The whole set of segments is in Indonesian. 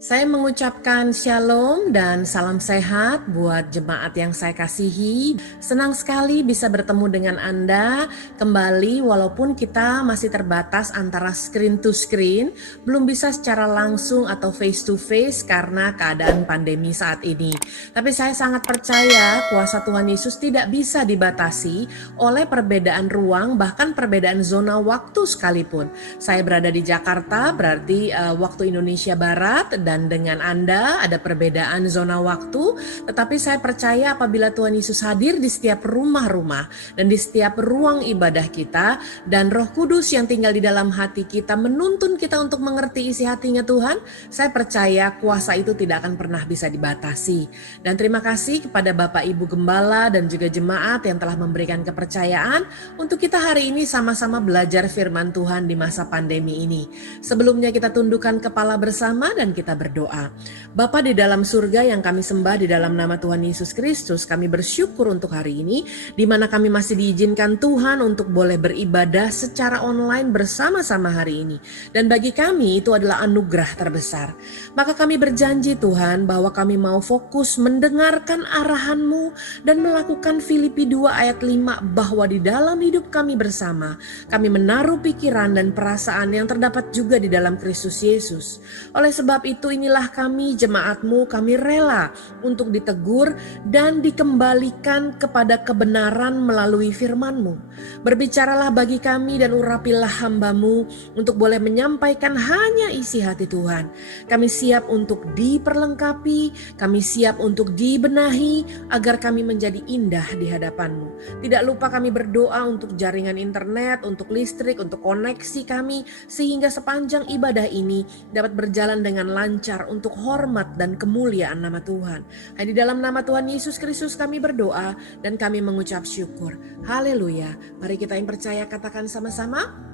Saya mengucapkan shalom dan salam sehat buat jemaat yang saya kasihi. Senang sekali bisa bertemu dengan Anda kembali walaupun kita masih terbatas antara screen to screen, belum bisa secara langsung atau face to face karena keadaan pandemi saat ini. Tapi saya sangat percaya kuasa Tuhan Yesus tidak bisa dibatasi oleh perbedaan ruang, bahkan perbedaan zona waktu sekalipun. Saya berada di Jakarta, berarti waktu Indonesia Barat, dan dengan Anda ada perbedaan zona waktu, tetapi saya percaya apabila Tuhan Yesus hadir di setiap rumah-rumah dan di setiap ruang ibadah kita, dan Roh Kudus yang tinggal di dalam hati kita menuntun kita untuk mengerti isi hatinya Tuhan, saya percaya kuasa itu tidak akan pernah bisa dibatasi. Dan terima kasih kepada Bapak Ibu Gembala dan juga jemaat yang telah memberikan kepercayaan untuk kita hari ini sama-sama belajar firman Tuhan di masa pandemi ini. Sebelumnya kita tundukkan kepala bersama dan kita berdoa. Bapa di dalam surga yang kami sembah di dalam nama Tuhan Yesus Kristus, kami bersyukur untuk hari ini di mana kami masih diizinkan Tuhan untuk boleh beribadah secara online bersama-sama hari ini. Dan bagi kami itu adalah anugerah terbesar. Maka kami berjanji Tuhan bahwa kami mau fokus mendengarkan arahan-Mu dan melakukan Filipi 2 ayat 5 bahwa di dalam hidup kami bersama kami menaruh pikiran dan perasaan yang terdapat juga di dalam Kristus Yesus. Oleh sebab itu inilah kami jemaat-Mu, kami rela untuk ditegur dan dikembalikan kepada kebenaran melalui firman-Mu. Berbicaralah bagi kami dan urapilah hamba-Mu untuk boleh menyampaikan hanya isi hati Tuhan. Kami siap untuk diperlengkapi, kami siap untuk dibenahi agar kami menjadi indah di hadapan-Mu. Tidak lupa kami berdoa untuk jaringan internet, untuk listrik, untuk koneksi kami, sehingga sepanjang ibadah ini dapat berjalan dengan lancar untuk hormat dan kemuliaan nama Tuhan. Di dalam nama Tuhan Yesus Kristus kami berdoa dan kami mengucap syukur. Haleluya. Mari kita yang percaya katakan sama-sama.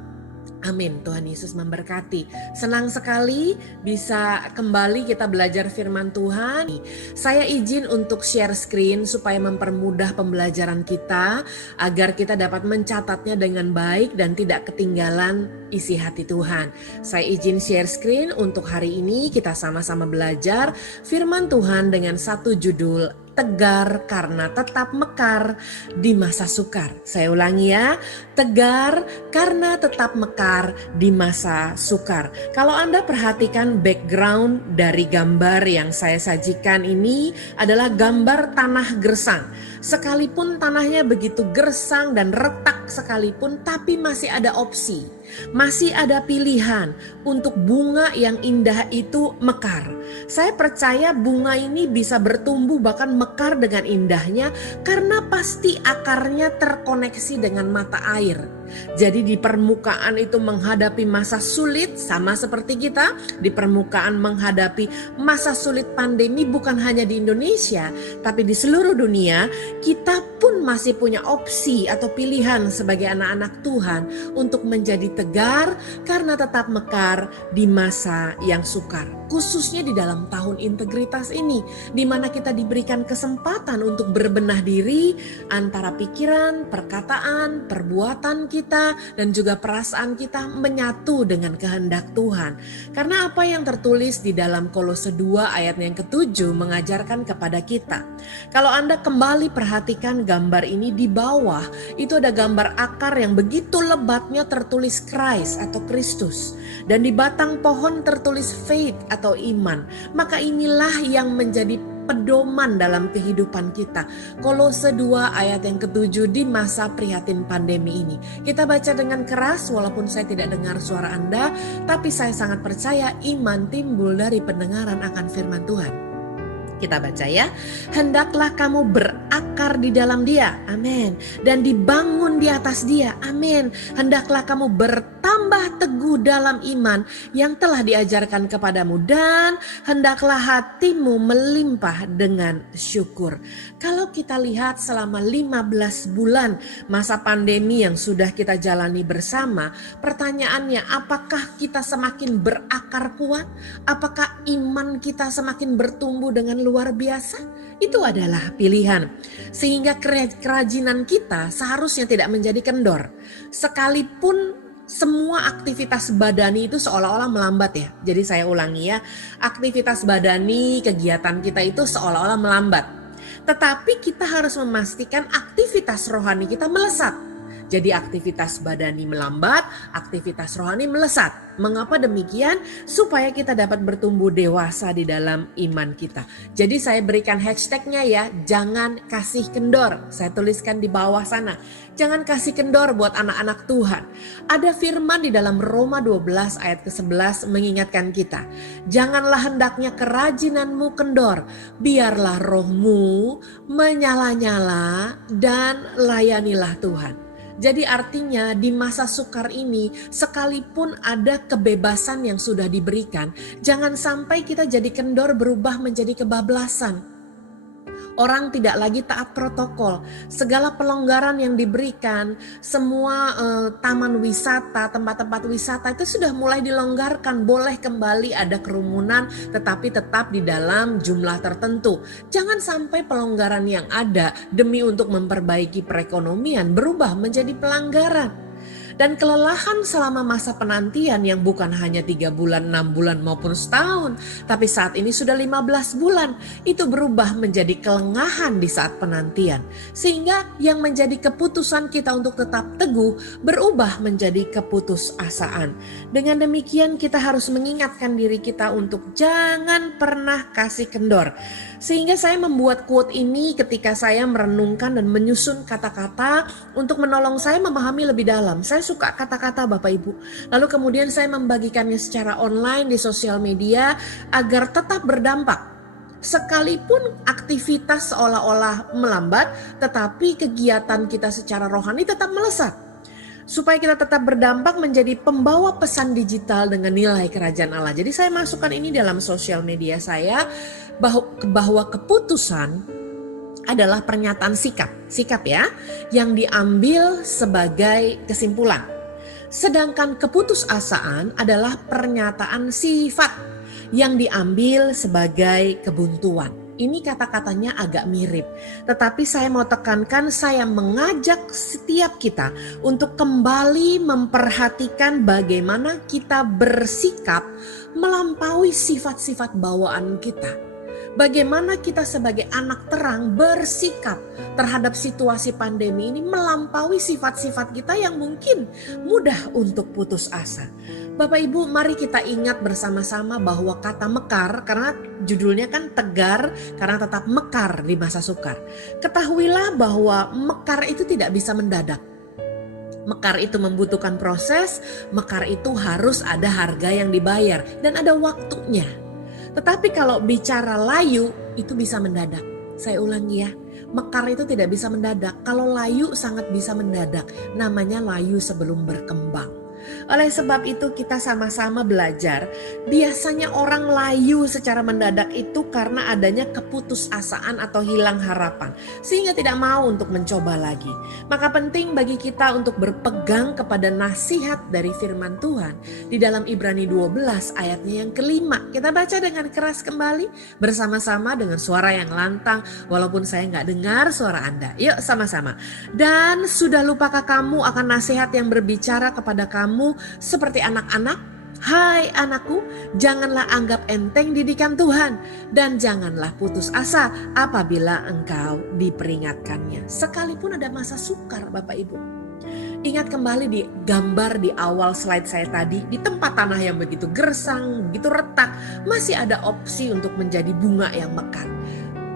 Amin. Tuhan Yesus memberkati. Senang sekali bisa kembali kita belajar firman Tuhan. Saya izin untuk share screen supaya mempermudah pembelajaran kita agar kita dapat mencatatnya dengan baik dan tidak ketinggalan isi hati Tuhan. Saya izin share screen untuk hari ini kita sama-sama belajar firman Tuhan dengan satu judul, tegar karena tetap mekar di masa sukar. Saya ulangi ya, tegar karena tetap mekar di masa sukar. Kalau Anda perhatikan background dari gambar yang saya sajikan ini adalah gambar tanah gersang. Sekalipun tanahnya begitu gersang dan retak sekalipun, tapi masih ada opsi. Masih ada pilihan untuk bunga yang indah itu mekar. Saya percaya bunga ini bisa bertumbuh bahkan mekar dengan indahnya karena pasti akarnya terkoneksi dengan mata air. Jadi di permukaan itu menghadapi masa sulit sama seperti kita. Di permukaan menghadapi masa sulit pandemi bukan hanya di Indonesia, tapi di seluruh dunia. Kita pun masih punya opsi atau pilihan sebagai anak-anak Tuhan untuk menjadi tegar karena tetap mekar di masa yang sukar. Khususnya di dalam tahun integritas ini, di mana kita diberikan kesempatan untuk berbenah diri antara pikiran, perkataan, perbuatan kita, dan juga perasaan kita menyatu dengan kehendak Tuhan. Karena apa yang tertulis di dalam Kolose 2 ayat yang ke-7 mengajarkan kepada kita. Kalau Anda kembali perhatikan gambar ini di bawah, itu ada gambar akar yang begitu lebatnya tertulis Christ atau Kristus. Dan di batang pohon tertulis faith atau iman. Maka inilah yang menjadi pedoman dalam kehidupan kita. Kolose 2 ayat yang ke-7 di masa prihatin pandemi ini. Kita baca dengan keras walaupun saya tidak dengar suara Anda, tapi saya sangat percaya iman timbul dari pendengaran akan firman Tuhan. Kita baca ya. Hendaklah kamu berakar di dalam Dia. Amin. Dan dibangun di atas Dia. Amin. Hendaklah kamu bertambah teguh dalam iman yang telah diajarkan kepadamu, dan hendaklah hatimu melimpah dengan syukur. Kalau kita lihat selama 15 bulan masa pandemi yang sudah kita jalani bersama, pertanyaannya, apakah kita semakin berakar kuat? Apakah iman kita semakin bertumbuh dengan luar biasa? Itu adalah pilihan. Sehingga kerajinan kita seharusnya tidak menjadi kendor. Sekalipun semua aktivitas badani itu seolah-olah melambat ya. Jadi saya ulangi ya, aktivitas badani, kegiatan kita itu seolah-olah melambat. Tetapi kita harus memastikan aktivitas rohani kita melesat. Jadi aktivitas badani melambat, aktivitas rohani melesat. Mengapa demikian? Supaya kita dapat bertumbuh dewasa di dalam iman kita. Jadi saya berikan hashtagnya ya, jangan kasih kendor. Saya tuliskan di bawah sana. Jangan kasih kendor buat anak-anak Tuhan. Ada firman di dalam Roma 12 ayat ke-11 mengingatkan kita. Janganlah hendaknya kerajinanmu kendor. Biarlah rohmu menyala-nyala dan layanilah Tuhan. Jadi artinya di masa sukar ini sekalipun ada kebebasan yang sudah diberikan, jangan sampai kita jadi kendor berubah menjadi kebablasan. Orang tidak lagi taat protokol, segala pelonggaran yang diberikan, semua taman wisata, tempat-tempat wisata itu sudah mulai dilonggarkan, boleh kembali ada kerumunan tetapi tetap di dalam jumlah tertentu. Jangan sampai pelonggaran yang ada demi untuk memperbaiki perekonomian berubah menjadi pelanggaran. Dan kelelahan selama masa penantian yang bukan hanya 3 bulan, 6 bulan maupun setahun. Tapi saat ini sudah 15 bulan. Itu berubah menjadi kelengahan di saat penantian. Sehingga yang menjadi keputusan kita untuk tetap teguh berubah menjadi keputusasaan. Dengan demikian kita harus mengingatkan diri kita untuk jangan pernah kasih kendor. Sehingga saya membuat quote ini ketika saya merenungkan dan menyusun kata-kata untuk menolong saya memahami lebih dalam. Saya suka kata-kata Bapak Ibu. Lalu kemudian saya membagikannya secara online di sosial media agar tetap berdampak. Sekalipun aktivitas seolah-olah melambat, tetapi kegiatan kita secara rohani tetap melesat. Supaya kita tetap berdampak menjadi pembawa pesan digital dengan nilai kerajaan Allah. Jadi saya masukkan ini dalam sosial media saya bahwa keputusan adalah pernyataan sikap ya, yang diambil sebagai kesimpulan. Sedangkan keputusasaan adalah pernyataan sifat yang diambil sebagai kebuntuan. Ini kata-katanya agak mirip, tetapi saya mau tekankan, saya mengajak setiap kita untuk kembali memperhatikan bagaimana kita bersikap melampaui sifat-sifat bawaan kita. Bagaimana kita sebagai anak terang bersikap terhadap situasi pandemi ini melampaui sifat-sifat kita yang mungkin mudah untuk putus asa. Bapak Ibu, mari kita ingat bersama-sama bahwa kata mekar, karena judulnya kan tegar karena tetap mekar di masa sukar. Ketahuilah bahwa mekar itu tidak bisa mendadak. Mekar itu membutuhkan proses, mekar itu harus ada harga yang dibayar dan ada waktunya. Tetapi kalau bicara layu itu bisa mendadak. Saya ulangi ya, mekar itu tidak bisa mendadak. Kalau layu sangat bisa mendadak. Namanya layu sebelum berkembang. Oleh sebab itu kita sama-sama belajar. Biasanya orang layu secara mendadak itu karena adanya keputusasaan atau hilang harapan. Sehingga tidak mau untuk mencoba lagi. Maka penting bagi kita untuk berpegang kepada nasihat dari firman Tuhan. Di dalam Ibrani 12 ayatnya yang kelima. Kita baca dengan keras kembali bersama-sama dengan suara yang lantang. Walaupun saya nggak dengar suara Anda. Yuk sama-sama. Dan sudah lupakah kamu akan nasihat yang berbicara kepada kamu seperti anak-anak? Hai anakku, janganlah anggap enteng didikan Tuhan dan janganlah putus asa apabila engkau diperingatkannya. Sekalipun ada masa sukar Bapak Ibu. Ingat kembali di gambar di awal slide saya tadi, di tempat tanah yang begitu gersang, begitu retak, masih ada opsi untuk menjadi bunga yang mekar.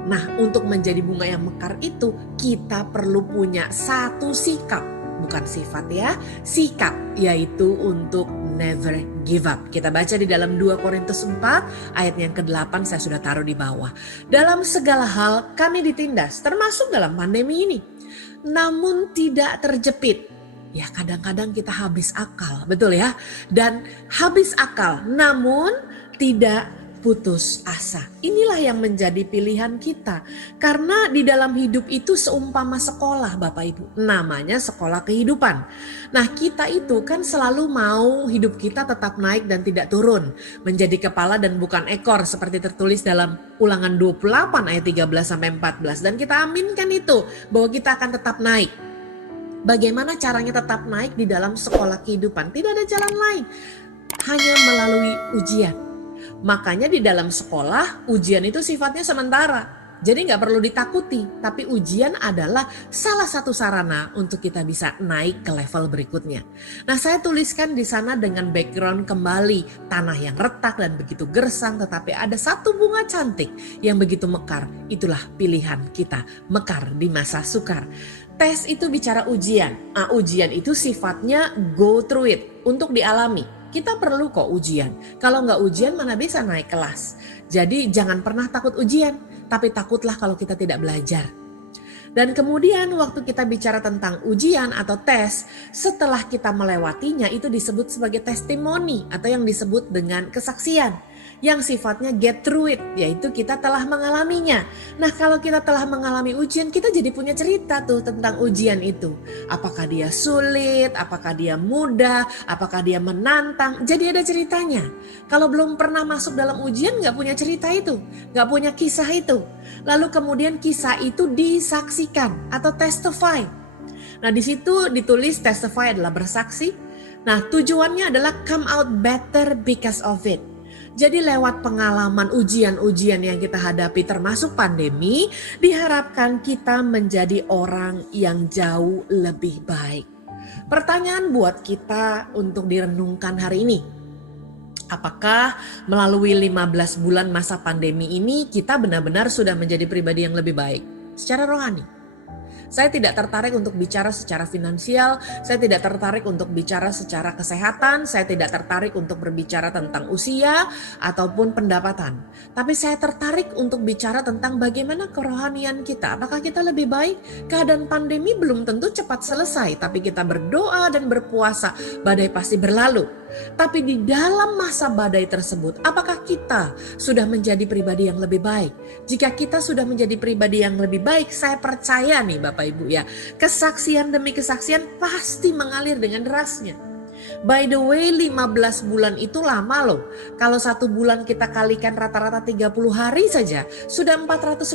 Nah, untuk menjadi bunga yang mekar itu kita perlu punya satu sikap. Bukan sifat ya, sikap, yaitu untuk never give up. Kita baca di dalam 2 Korintus 4 ayat yang ke-8, saya sudah taruh di bawah. Dalam segala hal kami ditindas, termasuk dalam pandemi ini. Namun tidak terjepit. Ya kadang-kadang kita habis akal, betul ya? Dan habis akal, namun tidak putus asa. Inilah yang menjadi pilihan kita. Karena di dalam hidup itu seumpama sekolah Bapak Ibu. Namanya sekolah kehidupan. Nah kita itu kan selalu mau hidup kita tetap naik dan tidak turun. Menjadi kepala dan bukan ekor seperti tertulis dalam Ulangan 28 ayat 13-14. Dan kita aminkan itu bahwa kita akan tetap naik. Bagaimana caranya tetap naik di dalam sekolah kehidupan? Tidak ada jalan lain, hanya melalui ujian. Makanya di dalam sekolah, ujian itu sifatnya sementara. Jadi nggak perlu ditakuti, tapi ujian adalah salah satu sarana untuk kita bisa naik ke level berikutnya. Nah, saya tuliskan di sana dengan background kembali, tanah yang retak dan begitu gersang, tetapi ada satu bunga cantik yang begitu mekar. Itulah pilihan kita, mekar di masa sukar. Tes itu bicara ujian. Nah, ujian itu sifatnya go through it, untuk dialami. Kita perlu kok ujian. Kalau nggak ujian mana bisa naik kelas. Jadi jangan pernah takut ujian, tapi takutlah kalau kita tidak belajar. Dan kemudian waktu kita bicara tentang ujian atau tes, setelah kita melewatinya itu disebut sebagai testimoni atau yang disebut dengan kesaksian. Yang sifatnya get through it, yaitu kita telah mengalaminya. Nah, kalau kita telah mengalami ujian, kita jadi punya cerita tuh tentang ujian itu. Apakah dia sulit, apakah dia mudah, apakah dia menantang, jadi ada ceritanya. Kalau belum pernah masuk dalam ujian, gak punya cerita itu, gak punya kisah itu. Lalu kemudian kisah itu disaksikan atau testify. Nah, di situ ditulis testify adalah bersaksi. Nah, tujuannya adalah come out better because of it. Jadi lewat pengalaman ujian-ujian yang kita hadapi termasuk pandemi, diharapkan kita menjadi orang yang jauh lebih baik. Pertanyaan buat kita untuk direnungkan hari ini. Apakah melalui 15 bulan masa pandemi ini kita benar-benar sudah menjadi pribadi yang lebih baik secara rohani? Saya tidak tertarik untuk bicara secara finansial, saya tidak tertarik untuk bicara secara kesehatan, saya tidak tertarik untuk berbicara tentang usia ataupun pendapatan. Tapi saya tertarik untuk bicara tentang bagaimana kerohanian kita. Apakah kita lebih baik? Keadaan pandemi belum tentu cepat selesai, tapi kita berdoa dan berpuasa, badai pasti berlalu. Tapi di dalam masa badai tersebut, apakah kita sudah menjadi pribadi yang lebih baik? Jika kita sudah menjadi pribadi yang lebih baik, saya percaya nih Bapak Ibu ya, kesaksian demi kesaksian pasti mengalir dengan derasnya. By the way, 15 bulan itu lama loh. Kalau 1 bulan kita kalikan rata-rata 30 hari saja, sudah 450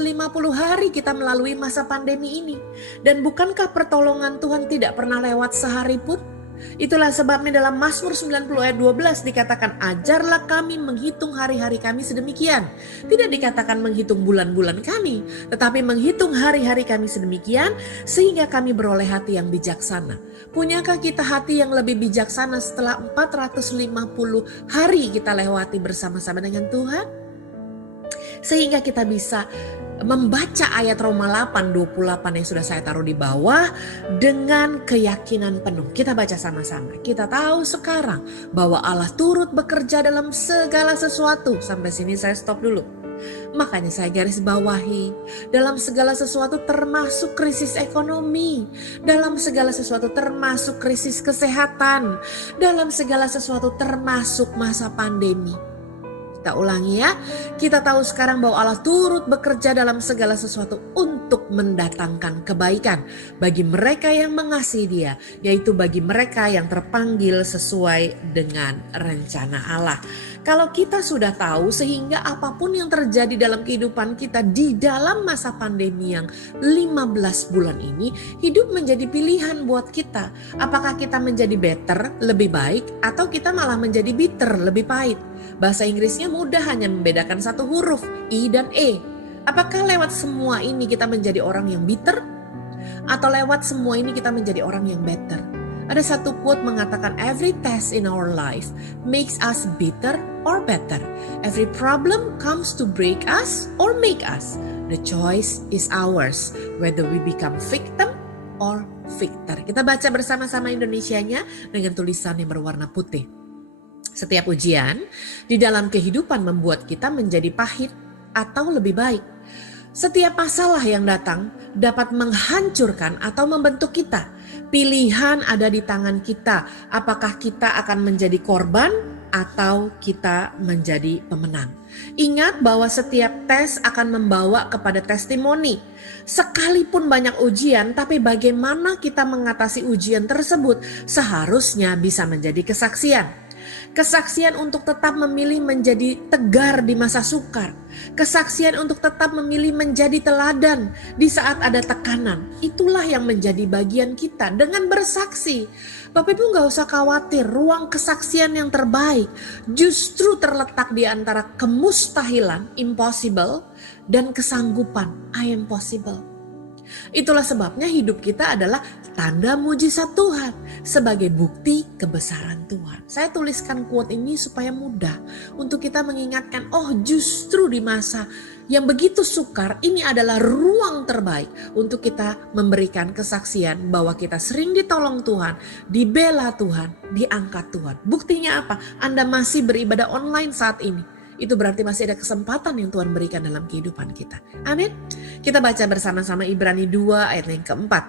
hari kita melalui masa pandemi ini. Dan bukankah pertolongan Tuhan tidak pernah lewat sehari pun? Itulah sebabnya dalam Mazmur 90 ayat 12 dikatakan, ajarlah kami menghitung hari-hari kami sedemikian. Tidak dikatakan menghitung bulan-bulan kami, tetapi menghitung hari-hari kami sedemikian sehingga kami beroleh hati yang bijaksana. Punyakah kita hati yang lebih bijaksana setelah 450 hari kita lewati bersama-sama dengan Tuhan? Sehingga kita bisa membaca ayat Roma 8:28 yang sudah saya taruh di bawah dengan keyakinan penuh. Kita baca sama-sama. Kita tahu sekarang bahwa Allah turut bekerja dalam segala sesuatu. Sampai sini saya stop dulu. Makanya saya garis bawahi, dalam segala sesuatu termasuk krisis ekonomi, dalam segala sesuatu termasuk krisis kesehatan, dalam segala sesuatu termasuk masa pandemi. Kita ulangi ya, kita tahu sekarang bahwa Allah turut bekerja dalam segala sesuatu untuk mendatangkan kebaikan bagi mereka yang mengasihi Dia, yaitu bagi mereka yang terpanggil sesuai dengan rencana Allah. Kalau kita sudah tahu, sehingga apapun yang terjadi dalam kehidupan kita di dalam masa pandemi yang 15 bulan ini, hidup menjadi pilihan buat kita. Apakah kita menjadi better, lebih baik, atau kita malah menjadi bitter, lebih pahit? Bahasa Inggrisnya mudah, hanya membedakan satu huruf, I dan E. Apakah lewat semua ini kita menjadi orang yang bitter? Atau lewat semua ini kita menjadi orang yang better? Ada satu quote mengatakan, every test in our life makes us bitter or better. Every problem comes to break us or make us. The choice is ours, whether we become victim or victor. Kita baca bersama-sama Indonesianya dengan tulisan yang berwarna putih. Setiap ujian di dalam kehidupan membuat kita menjadi pahit atau lebih baik. Setiap masalah yang datang dapat menghancurkan atau membentuk kita. Pilihan ada di tangan kita. Apakah kita akan menjadi korban atau kita menjadi pemenang. Ingat bahwa setiap tes akan membawa kepada testimoni. Sekalipun banyak ujian, tapi bagaimana kita mengatasi ujian tersebut seharusnya bisa menjadi kesaksian. Kesaksian untuk tetap memilih menjadi tegar di masa sukar. Kesaksian untuk tetap memilih menjadi teladan di saat ada tekanan. Itulah yang menjadi bagian kita dengan bersaksi. Bapak Ibu gak usah khawatir, ruang kesaksian yang terbaik justru terletak di antara kemustahilan, impossible, dan kesanggupan, I am possible. Itulah sebabnya hidup kita adalah tanda mujizat Tuhan sebagai bukti kebesaran Tuhan. Saya tuliskan quote ini supaya mudah untuk kita mengingatkan, oh justru di masa yang begitu sukar ini adalah ruang terbaik untuk kita memberikan kesaksian bahwa kita sering ditolong Tuhan, dibela Tuhan, diangkat Tuhan. Buktinya apa? Anda masih beribadah online saat ini. Itu berarti masih ada kesempatan yang Tuhan berikan dalam kehidupan kita. Amin. Kita baca bersama-sama Ibrani 2 ayat yang keempat.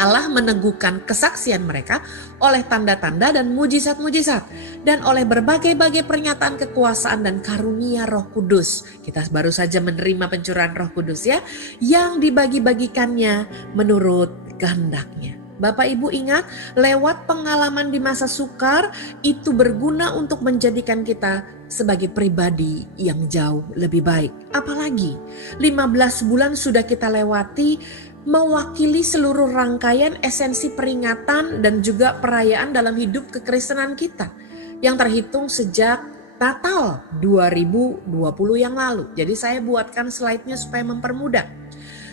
Allah meneguhkan kesaksian mereka oleh tanda-tanda dan mujizat-mujizat. Dan oleh berbagai-bagai pernyataan kekuasaan dan karunia Roh Kudus. Kita baru saja menerima pencurahan Roh Kudus ya. Yang dibagi-bagikannya menurut kehendaknya. Bapak Ibu ingat, lewat pengalaman di masa sukar itu berguna untuk menjadikan kita sebagai pribadi yang jauh lebih baik. Apalagi 15 bulan sudah kita lewati mewakili seluruh rangkaian esensi peringatan dan juga perayaan dalam hidup kekristenan kita yang terhitung sejak Natal 2020 yang lalu. Jadi saya buatkan slide-nya supaya mempermudah.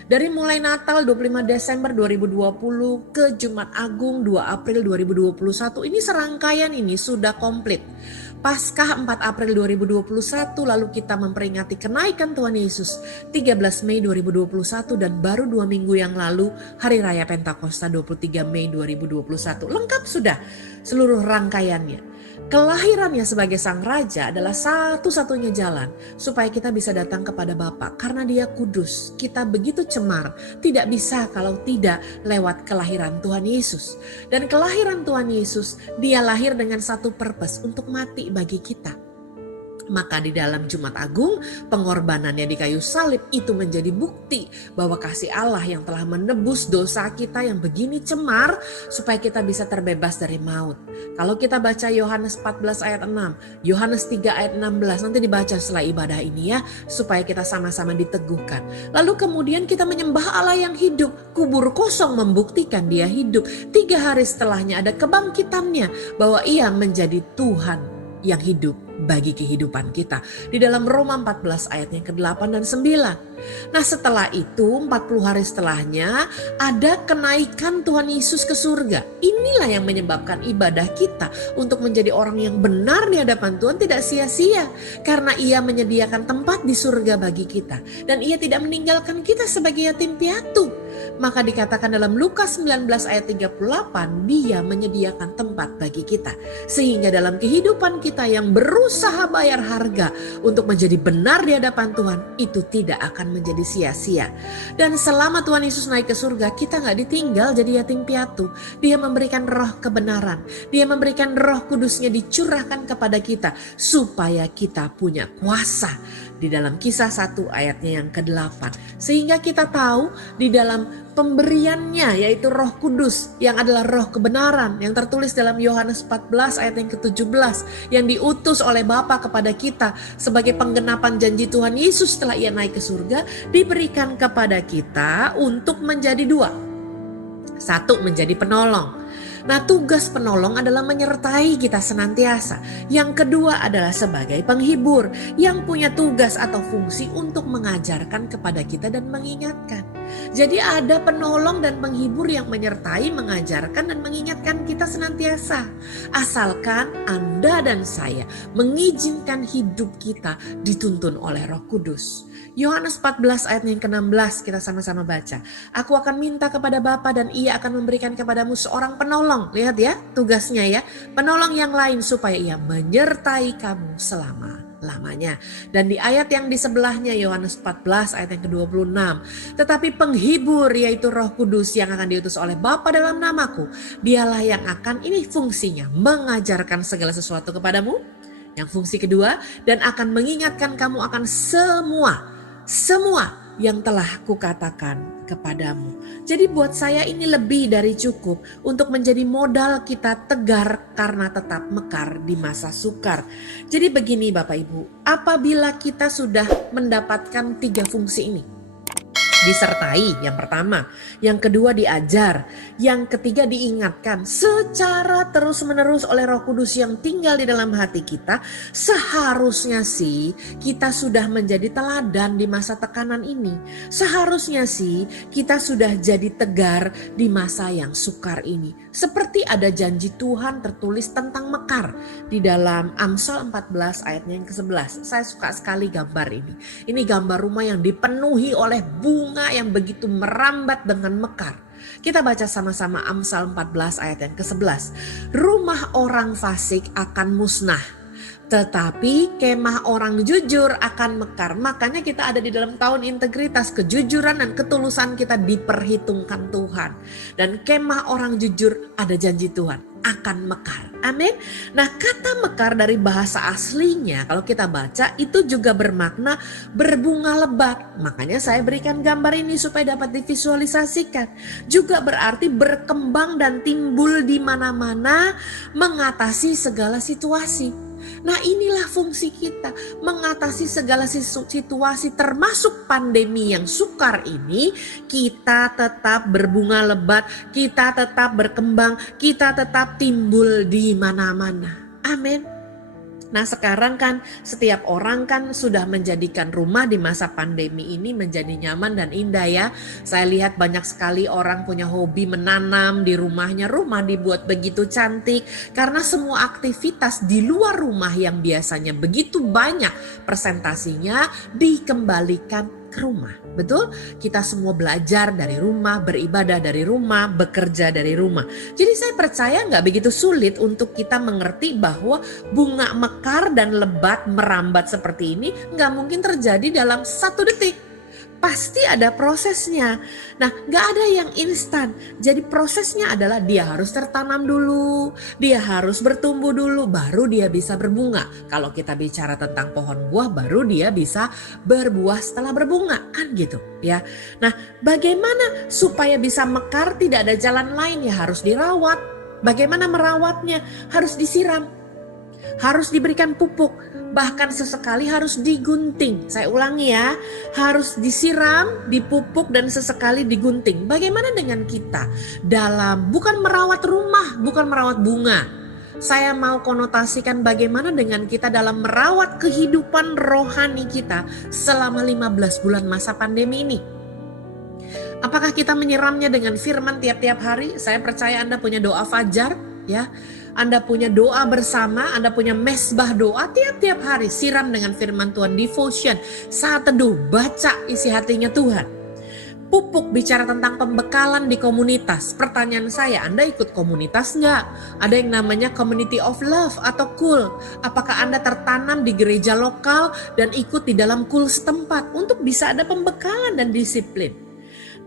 Dari mulai Natal 25 Desember 2020 ke Jumat Agung 2 April 2021 ini serangkaian ini sudah komplit. Paskah 4 April 2021 lalu kita memperingati kenaikan Tuhan Yesus 13 Mei 2021 dan baru 2 minggu yang lalu Hari Raya Pentakosta 23 Mei 2021. Lengkap sudah seluruh rangkaiannya. Kelahirannya sebagai sang raja adalah satu-satunya jalan supaya kita bisa datang kepada Bapa karena Dia kudus. Kita begitu cemar, tidak bisa kalau tidak lewat kelahiran Tuhan Yesus. Dan kelahiran Tuhan Yesus, Dia lahir dengan satu purpose untuk mati bagi kita. Maka di dalam Jumat Agung, pengorbanannya di kayu salib itu menjadi bukti bahwa kasih Allah yang telah menebus dosa kita yang begini cemar supaya kita bisa terbebas dari maut. Kalau kita baca Yohanes 14 ayat 6, Yohanes 3 ayat 16 nanti dibaca setelah ibadah ini ya, supaya kita sama-sama diteguhkan. Lalu kemudian kita menyembah Allah yang hidup, kubur kosong membuktikan Dia hidup. 3 hari setelahnya ada kebangkitannya bahwa Ia menjadi Tuhan yang hidup bagi kehidupan kita. Di dalam Roma 14 ayat yang ke-8 dan 9. Nah setelah itu 40 hari setelahnya ada kenaikan Tuhan Yesus ke surga. Inilah yang menyebabkan ibadah kita untuk menjadi orang yang benar di hadapan Tuhan tidak sia-sia. Karena Ia menyediakan tempat di surga bagi kita. Dan Ia tidak meninggalkan kita sebagai yatim piatu. Maka dikatakan dalam Lukas 19 ayat 38 Dia menyediakan tempat bagi kita. Sehingga dalam kehidupan kita yang berusaha bayar harga untuk menjadi benar di hadapan Tuhan itu tidak akan menjadi sia-sia. Dan selama Tuhan Yesus naik ke surga kita gak ditinggal jadi yatim piatu. Dia memberikan roh kebenaran. Dia memberikan Roh Kudusnya dicurahkan kepada kita supaya kita punya kuasa. Di dalam Kisah 1 ayatnya yang ke-8. Sehingga kita tahu di dalam pemberiannya yaitu Roh Kudus yang adalah roh kebenaran yang tertulis dalam Yohanes 14 ayat yang ke-17 yang diutus oleh Bapa kepada kita sebagai penggenapan janji Tuhan Yesus setelah Ia naik ke surga diberikan kepada kita untuk menjadi 2. 1 menjadi penolong. Nah tugas penolong adalah menyertai kita senantiasa. Yang kedua adalah sebagai penghibur yang punya tugas atau fungsi untuk mengajarkan kepada kita dan mengingatkan. Jadi ada penolong dan penghibur yang menyertai, mengajarkan dan mengingatkan kita senantiasa. Asalkan Anda dan saya mengizinkan hidup kita dituntun oleh Roh Kudus. Yohanes 14 ayat yang ke-16 kita sama-sama baca. Aku akan minta kepada Bapa dan Ia akan memberikan kepadamu seorang penolong. Lihat ya tugasnya ya. Penolong yang lain supaya Ia menyertai kamu selama-lamanya. Dan di ayat yang di sebelahnya Yohanes 14 ayat yang ke-26. Tetapi penghibur yaitu Roh Kudus yang akan diutus oleh Bapa dalam namaku. Dialah yang akan, ini fungsinya, mengajarkan segala sesuatu kepadamu. Yang fungsi kedua, dan akan mengingatkan kamu akan semua yang telah kukatakan kepadamu. Jadi buat saya ini lebih dari cukup untuk menjadi modal kita tegar karena tetap mekar di masa sukar. Jadi begini Bapak Ibu, apabila kita sudah mendapatkan 3 fungsi ini, disertai yang pertama, yang kedua diajar, yang ketiga diingatkan secara terus-menerus oleh Roh Kudus yang tinggal di dalam hati kita, seharusnya sih kita sudah menjadi teladan di masa tekanan ini. Seharusnya sih kita sudah jadi tegar di masa yang sukar ini. Seperti ada janji Tuhan tertulis tentang mekar di dalam Amsal 14 ayatnya yang ke-11. Saya suka sekali gambar ini. Ini gambar rumah yang dipenuhi oleh bunga yang begitu merambat dengan mekar. Kita baca sama-sama Amsal 14 ayat yang ke-11. Rumah orang fasik akan musnah, tetapi kemah orang jujur akan mekar. Makanya kita ada di dalam tahun integritas, kejujuran dan ketulusan kita diperhitungkan Tuhan. Dan kemah orang jujur ada janji Tuhan akan mekar. Amin. Nah, kata mekar dari bahasa aslinya kalau kita baca itu juga bermakna berbunga lebat. Makanya saya berikan gambar ini supaya dapat divisualisasikan. Juga berarti berkembang dan timbul di mana-mana, mengatasi segala situasi. Nah, inilah fungsi kita, mengatasi segala situasi termasuk pandemi yang sukar ini. Kita tetap berbunga lebat, kita tetap berkembang, kita tetap timbul di mana-mana. Amin. Nah, sekarang kan setiap orang kan sudah menjadikan rumah di masa pandemi ini menjadi nyaman dan indah ya. Saya lihat banyak sekali orang punya hobi menanam di rumahnya. Rumah dibuat begitu cantik karena semua aktivitas di luar rumah yang biasanya begitu banyak presentasinya dikembalikan ke rumah. Betul? Kita semua belajar dari rumah, beribadah dari rumah, bekerja dari rumah. Jadi saya percaya nggak begitu sulit untuk kita mengerti bahwa bunga mekar dan lebat merambat seperti ini nggak mungkin terjadi dalam 1 detik. Pasti ada prosesnya. Nah, gak ada yang instan. Jadi prosesnya adalah dia harus tertanam dulu, dia harus bertumbuh dulu, baru dia bisa berbunga. Kalau kita bicara tentang pohon buah, baru dia bisa berbuah setelah berbunga, kan gitu ya. Nah, bagaimana supaya bisa mekar? Tidak ada jalan lain, ya harus dirawat. Bagaimana merawatnya? Harus disiram, harus diberikan pupuk, bahkan sesekali harus digunting. Saya ulangi ya, harus disiram, dipupuk dan sesekali digunting. Bagaimana dengan kita dalam bukan merawat rumah, bukan merawat bunga. Saya mau konotasikan bagaimana dengan kita dalam merawat kehidupan rohani kita selama 15 bulan masa pandemi ini. Apakah kita menyiramnya dengan firman tiap-tiap hari? Saya percaya Anda punya doa fajar ya. Anda punya doa bersama, Anda punya mesbah doa tiap-tiap hari. Siram dengan firman Tuhan, devotion, saat teduh, baca isi hatinya Tuhan. Pupuk, bicara tentang pembekalan di komunitas. Pertanyaan saya, Anda ikut komunitas nggak? Ada yang namanya community of love atau KUL. Apakah Anda tertanam di gereja lokal dan ikut di dalam KUL setempat untuk bisa ada pembekalan dan disiplin?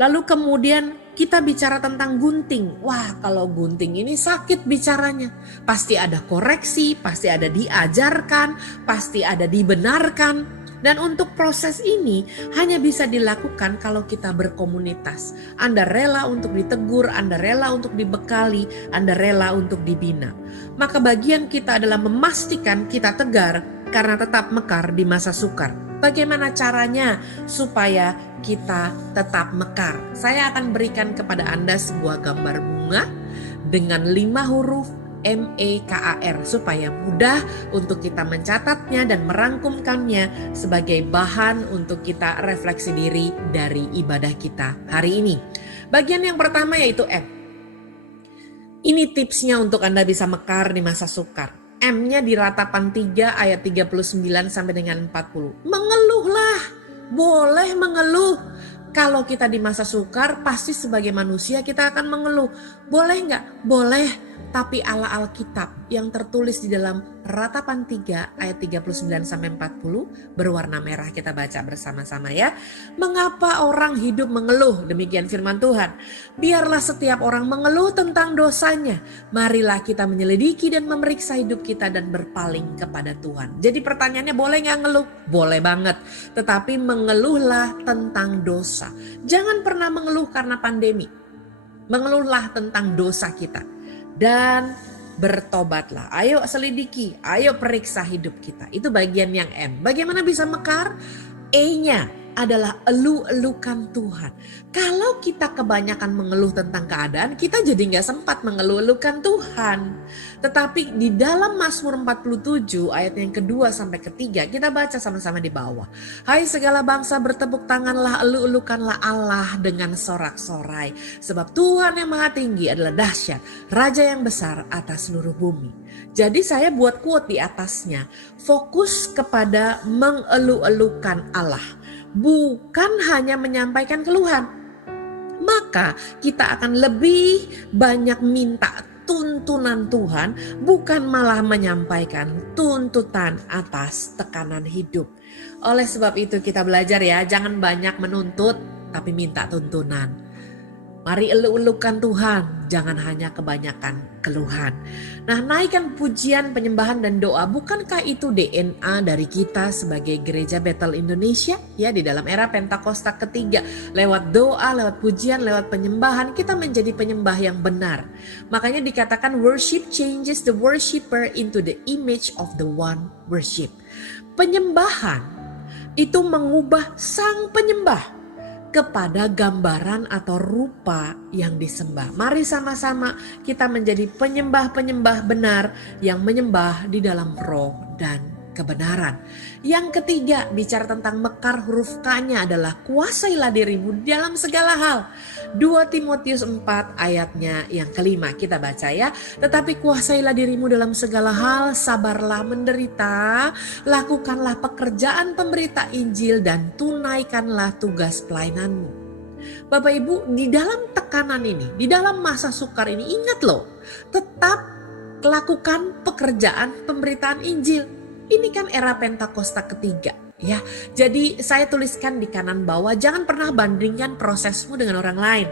Lalu kemudian kita bicara tentang gunting. Wah, kalau gunting ini sakit bicaranya. Pasti ada koreksi, pasti ada diajarkan, pasti ada dibenarkan. Dan untuk proses ini hanya bisa dilakukan kalau kita berkomunitas. Anda rela untuk ditegur, Anda rela untuk dibekali, Anda rela untuk dibina. Maka bagian kita adalah memastikan kita tegar karena tetap mekar di masa sukar. Bagaimana caranya supaya kita tetap mekar? Saya akan berikan kepada Anda sebuah gambar bunga dengan 5 huruf MEKAR supaya mudah untuk kita mencatatnya dan merangkumkannya sebagai bahan untuk kita refleksi diri dari ibadah kita hari ini. Bagian yang pertama yaitu M. Ini tipsnya untuk Anda bisa mekar di masa sukar. M-nya di Ratapan 3 ayat 39 sampai dengan 40. Mengeluhlah, boleh mengeluh. Kalau kita di masa sukar, pasti sebagai manusia kita akan mengeluh. Boleh nggak? Boleh. Tapi ala Alkitab yang tertulis di dalam Ratapan 3 ayat 39-40 berwarna merah, kita baca bersama-sama ya. Mengapa orang hidup mengeluh? Demikian firman Tuhan. Biarlah setiap orang mengeluh tentang dosanya. Marilah kita menyelidiki dan memeriksa hidup kita dan berpaling kepada Tuhan. Jadi pertanyaannya, boleh gak ngeluh? Boleh banget. Tetapi mengeluhlah tentang dosa. Jangan pernah mengeluh karena pandemi. Mengeluhlah tentang dosa kita. Dan bertobatlah, ayo selidiki, ayo periksa hidup kita. Itu bagian yang M. Bagaimana bisa mekar? E-nya adalah elu-elukan Tuhan. Kalau kita kebanyakan mengeluh tentang keadaan, kita jadi gak sempat mengeluh-elukan Tuhan. Tetapi di dalam Mazmur 47 ayat yang kedua sampai ketiga, kita baca sama-sama di bawah. Hai segala bangsa, bertepuk tanganlah, elu-elukanlah Allah dengan sorak-sorai. Sebab Tuhan yang maha tinggi adalah dahsyat, Raja yang besar atas seluruh bumi. Jadi saya buat quote di atasnya, fokus kepada mengelu-elukan Allah, bukan hanya menyampaikan keluhan. Maka kita akan lebih banyak minta tuntunan Tuhan, bukan malah menyampaikan tuntutan atas tekanan hidup. Oleh sebab itu kita belajar ya, jangan banyak menuntut tapi minta tuntunan. Mari elu-elukan Tuhan, jangan hanya kebanyakan keluhan. Nah, naikkan pujian, penyembahan dan doa. Bukankah itu DNA dari kita sebagai Gereja Bethel Indonesia? Ya, di dalam era Pentakosta ketiga, lewat doa, lewat pujian, lewat penyembahan, kita menjadi penyembah yang benar. Makanya dikatakan worship changes the worshipper into the image of the one worship. Penyembahan itu mengubah sang penyembah kepada gambaran atau rupa yang disembah. Mari sama-sama kita menjadi penyembah-penyembah benar yang menyembah di dalam roh dan kebenaran. Yang ketiga, bicara tentang mekar, huruf K-nya adalah kuasailah dirimu dalam segala hal. 2 Timotius 4 ayatnya yang kelima, kita baca ya. Tetapi kuasailah dirimu dalam segala hal, sabarlah menderita, lakukanlah pekerjaan pemberita Injil dan tunaikanlah tugas pelayananmu. Bapak Ibu, di dalam tekanan ini, di dalam masa sukar ini, ingat loh, tetap lakukan pekerjaan pemberitaan Injil. Ini kan era Pentakosta ketiga. Ya, jadi saya tuliskan di kanan bawah, jangan pernah bandingkan prosesmu dengan orang lain.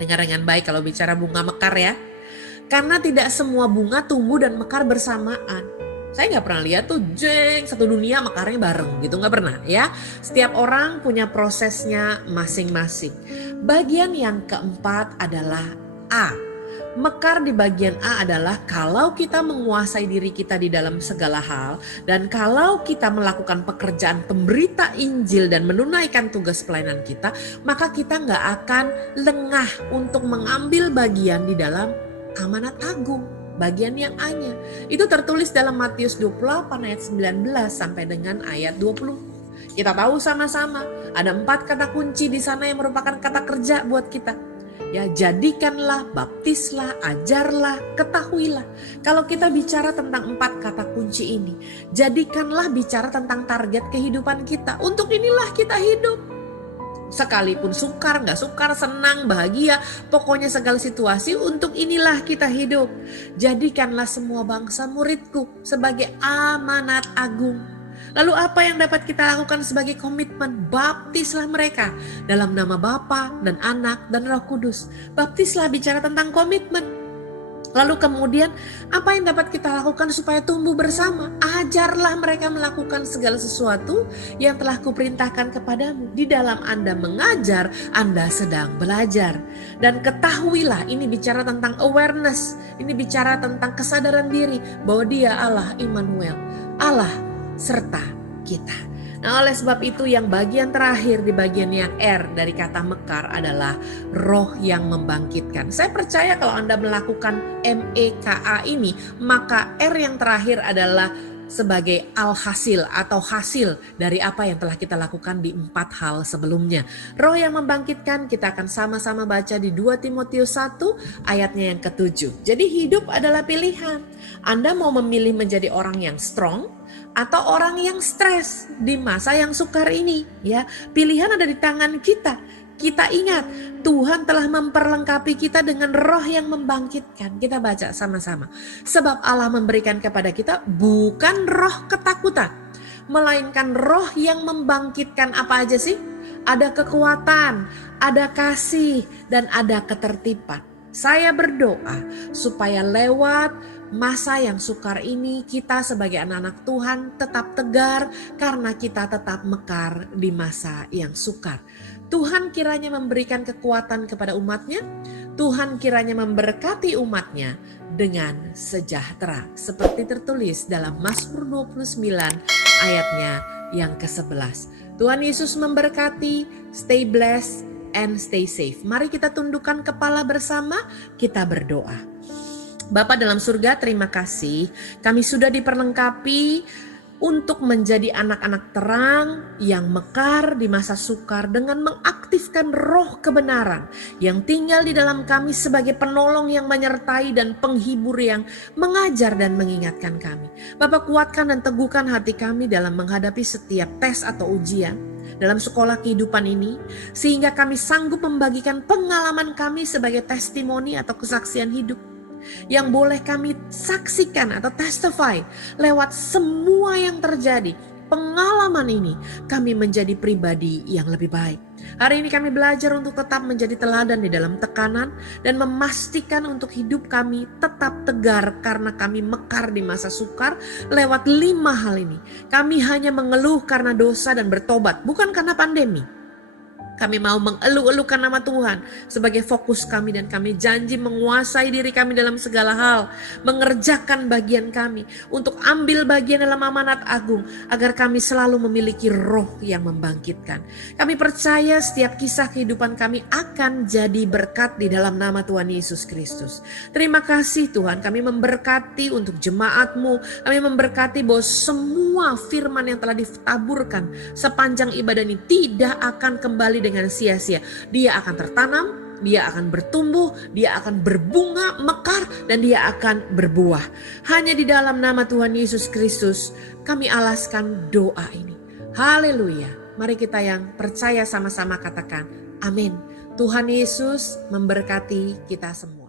Dengar dengan baik kalau bicara bunga mekar ya. Karena tidak semua bunga tumbuh dan mekar bersamaan. Saya nggak pernah lihat tuh satu dunia mekarnya bareng gitu, nggak pernah ya. Setiap orang punya prosesnya masing-masing. Bagian yang keempat adalah A. Mekar di bagian A adalah kalau kita menguasai diri kita di dalam segala hal dan kalau kita melakukan pekerjaan pemberita Injil dan menunaikan tugas pelayanan kita, maka kita nggak akan lengah untuk mengambil bagian di dalam amanat agung. Bagian yang A-nya itu tertulis dalam Matius 28 ayat 19 sampai dengan ayat 20. Kita tahu sama-sama ada 4 kata kunci di sana yang merupakan kata kerja buat kita. Ya, jadikanlah, baptislah, ajarlah, ketahuilah. Kalau kita bicara tentang 4 kata kunci ini, jadikanlah bicara tentang target kehidupan kita. Untuk inilah kita hidup. Sekalipun sukar, gak sukar, senang, bahagia, pokoknya segala situasi, untuk inilah kita hidup. Jadikanlah semua bangsa muridku sebagai amanat agung. Lalu apa yang dapat kita lakukan sebagai komitmen? Baptislah mereka dalam nama Bapa dan Anak dan Roh Kudus. Baptislah bicara tentang komitmen. Lalu kemudian apa yang dapat kita lakukan supaya tumbuh bersama? Ajarlah mereka melakukan segala sesuatu yang telah kuperintahkan kepadamu. Di dalam Anda mengajar, Anda sedang belajar. Dan ketahuilah, ini bicara tentang awareness. Ini bicara tentang kesadaran diri bahwa Dia Allah Immanuel, Allah serta kita. Nah, oleh sebab itu yang bagian terakhir di bagian yang R dari kata mekar adalah roh yang membangkitkan. Saya percaya kalau Anda melakukan MEKA ini, maka R yang terakhir adalah sebagai alhasil atau hasil dari apa yang telah kita lakukan di 4 hal sebelumnya. Roh yang membangkitkan kita akan sama-sama baca di 2 Timotius 1 ayatnya yang ke-7. Jadi hidup adalah pilihan. Anda mau memilih menjadi orang yang strong atau orang yang stres di masa yang sukar ini, ya. Pilihan ada di tangan kita. Kita ingat Tuhan telah memperlengkapi kita dengan roh yang membangkitkan. Kita baca sama-sama. Sebab Allah memberikan kepada kita bukan roh ketakutan, melainkan roh yang membangkitkan. Apa aja sih? Ada kekuatan, ada kasih, dan ada ketertiban. Saya berdoa supaya lewat masa yang sukar ini kita sebagai anak-anak Tuhan tetap tegar karena kita tetap mekar di masa yang sukar. Tuhan kiranya memberikan kekuatan kepada umatnya. Tuhan kiranya memberkati umatnya dengan sejahtera. Seperti tertulis dalam Mazmur 29 ayatnya yang ke-11. Tuhan Yesus memberkati, stay blessed and stay safe. Mari kita tundukkan kepala bersama, kita berdoa. Bapa dalam surga, terima kasih. Kami sudah diperlengkapi untuk menjadi anak-anak terang yang mekar di masa sukar dengan mengaktifkan roh kebenaran yang tinggal di dalam kami sebagai penolong yang menyertai dan penghibur yang mengajar dan mengingatkan kami. Bapa, kuatkan dan teguhkan hati kami dalam menghadapi setiap tes atau ujian dalam sekolah kehidupan ini, sehingga kami sanggup membagikan pengalaman kami sebagai testimoni atau kesaksian hidup yang boleh kami saksikan atau testify lewat semua yang terjadi. Pengalaman ini kami menjadi pribadi yang lebih baik. Hari ini kami belajar untuk tetap menjadi teladan di dalam tekanan dan memastikan untuk hidup kami tetap tegar karena kami mekar di masa sukar lewat 5 hal ini. Kami hanya mengeluh karena dosa dan bertobat, bukan karena pandemi. Kami mau mengeluh-elukan nama Tuhan sebagai fokus kami, dan kami janji menguasai diri kami dalam segala hal, mengerjakan bagian kami untuk ambil bagian dalam amanat agung agar kami selalu memiliki roh yang membangkitkan. Kami percaya setiap kisah kehidupan kami akan jadi berkat di dalam nama Tuhan Yesus Kristus. Terima kasih Tuhan, kami memberkati untuk jemaat-Mu, kami memberkati bahwa semua firman yang telah ditaburkan sepanjang ibadah ini tidak akan kembali dengan sia-sia. Dia akan tertanam, dia akan bertumbuh, dia akan berbunga, mekar, dan dia akan berbuah. Hanya di dalam nama Tuhan Yesus Kristus kami alaskan doa ini. Haleluya. Mari kita yang percaya sama-sama katakan amin. Tuhan Yesus memberkati kita semua.